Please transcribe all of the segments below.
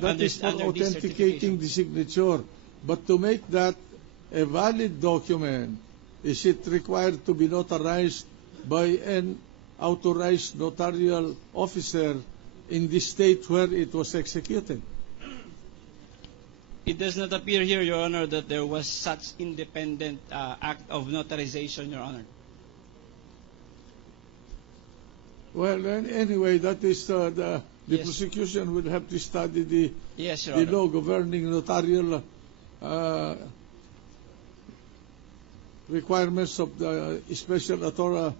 that is for under this authenticating the signature. But to make that a valid document, is it required to be notarized by an authorized notarial officer in the state where it was executed? It does not appear here, Your Honor, that there was such independent act of notarization, Your Honor. Well, anyway, that is the Yes. prosecution will have to study the Yes, Your the Honor. law governing notarial requirements of the special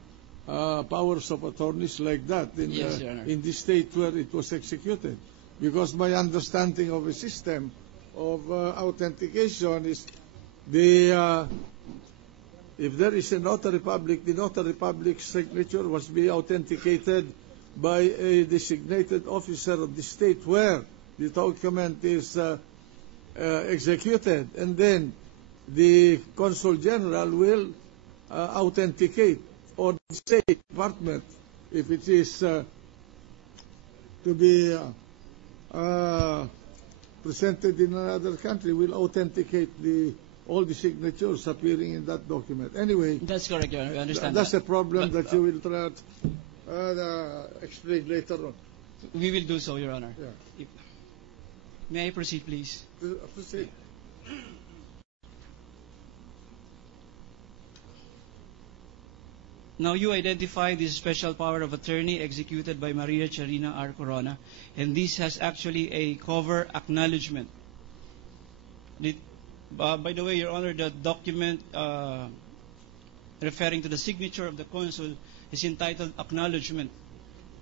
powers of attorneys like that Yes, Your Honor. in the state where it was executed. Because my understanding of a system of authentication is if there is a notary public, the notary public's signature must be authenticated by a designated officer of the state where the document is executed, and then the consul general will authenticate, or the State Department, if it is to be presented in another country, will authenticate all the signatures appearing in that document. Anyway, That's correct, Your Honor. We understand that's that. a problem But, that you will try to explain later on. We will do so, Your Honor. Yeah. May I proceed, please? Proceed. Now you identify this special power of attorney executed by Maria Charina R. Corona, and this has actually a cover acknowledgement. By the way, Your Honor, the document referring to the signature of the consul is entitled Acknowledgement,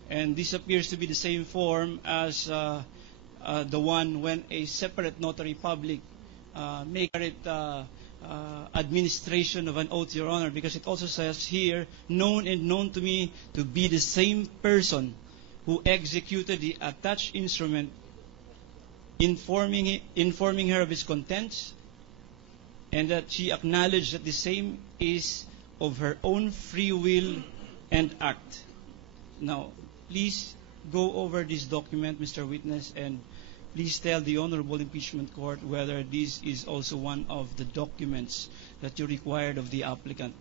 and this appears to be the same form as the one when a separate notary public make it administration of an oath, Your Honor, because it also says here, known to me to be the same person who executed the attached instrument, informing her of its contents, and that she acknowledged that the same is of her own free will and act. Now, please go over this document, Mr. Witness, and please tell the Honorable Impeachment Court whether this is also one of the documents that you required of the applicant.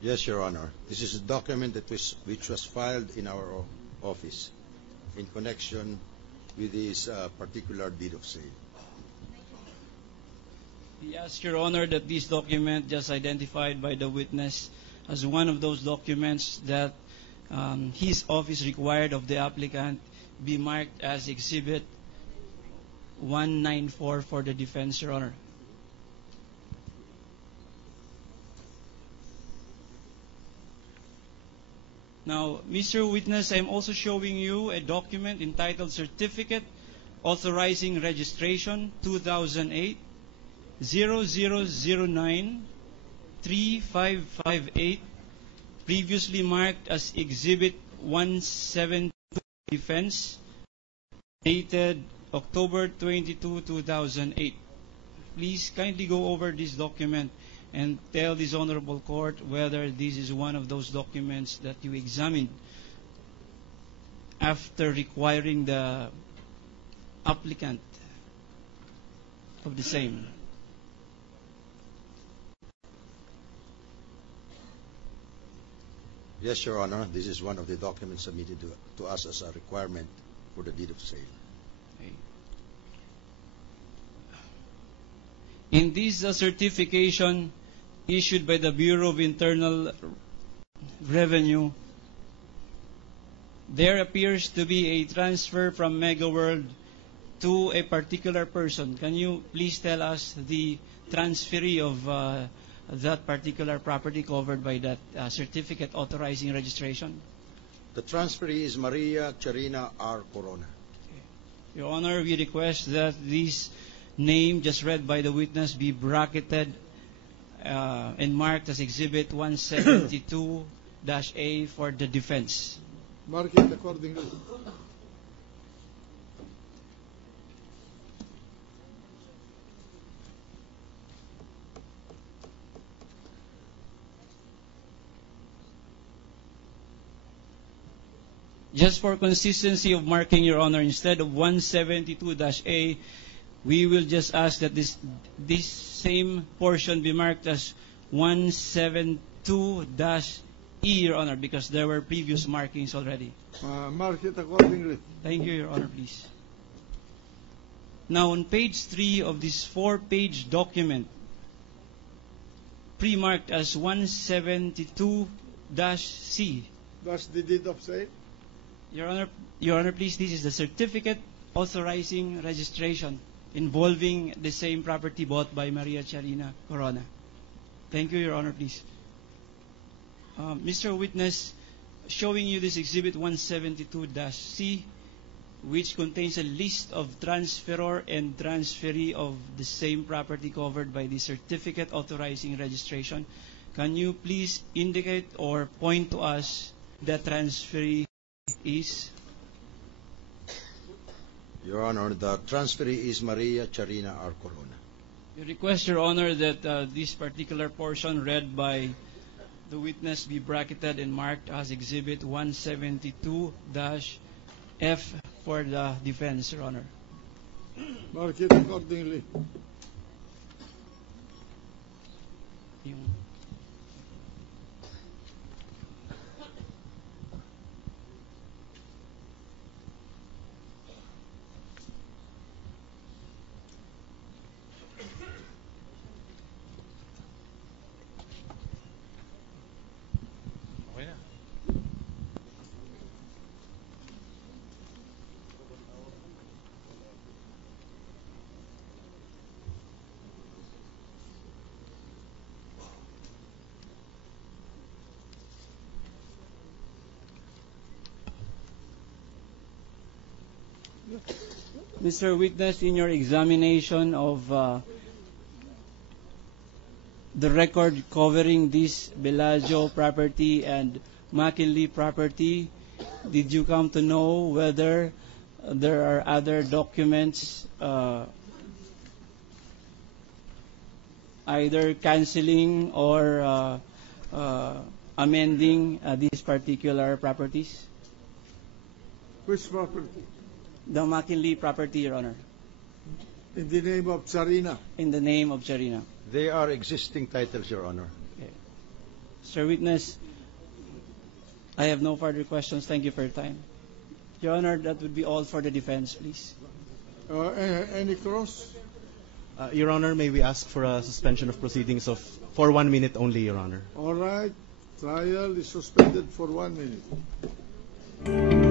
Yes, Your Honor. This is a document which was filed in our office in connection with this particular deed of sale. We ask, Your Honor, that this document just identified by the witness as one of those documents that his office required of the applicant be marked as Exhibit 194 for the defense, Your Honor. Now, Mr. Witness, I'm also showing you a document entitled Certificate Authorizing Registration 2008 0009 3558, previously marked as Exhibit 172 Defense, dated October 22, 2008. Please kindly go over this document and tell this honorable court whether this is one of those documents that you examined after requiring the applicant of the same. Yes, Your Honor. This is one of the documents submitted to us as a requirement for the deed of sale. Okay. In this certification issued by the Bureau of Internal Revenue, there appears to be a transfer from MegaWorld to a particular person. Can you please tell us the transferee of that particular property covered by that certificate authorizing registration? The transferee is Maria Charina R. Corona. Your Honor, we request that this name just read by the witness be bracketed and marked as Exhibit 172-A for the defense. Mark it accordingly. Just for consistency of marking, Your Honor, instead of 172-A, we will just ask that this same portion be marked as 172-E, Your Honor, because there were previous markings already. Mark it accordingly. Thank you, Your Honor, please. Now, on page 3 of this 4-page document, pre-marked as 172-C. That's the deed of sale. Your Honor, please, this is the certificate authorizing registration involving the same property bought by Maria Charina Corona. Thank you, Your Honor, please. Mr. Witness, showing you this Exhibit 172-C, which contains a list of transferor and transferee of the same property covered by the certificate authorizing registration. Can you please indicate or point to us the transferee is? Your Honor, the transferee is Maria Charina R. Corona. We request, Your Honor, that this particular portion read by the witness be bracketed and marked as Exhibit 172-F for the defense, Your Honor. Mark it accordingly. Yung- Mr. Witness, in your examination of the record covering this Bellagio property and McKinley property, did you come to know whether there are other documents either canceling or amending these particular properties? Which property? The McKinley property, Your Honor, In the name of Charina. in the name of Charina. They are existing titles, Your Honor. Okay. Sir Witness, I have no further questions. Thank you for your time. Your Honor, that would be all for the defense, please. Any cross? Your Honor, may we ask for a suspension of proceedings for 1 minute only, Your Honor. All right. Trial is suspended for 1 minute.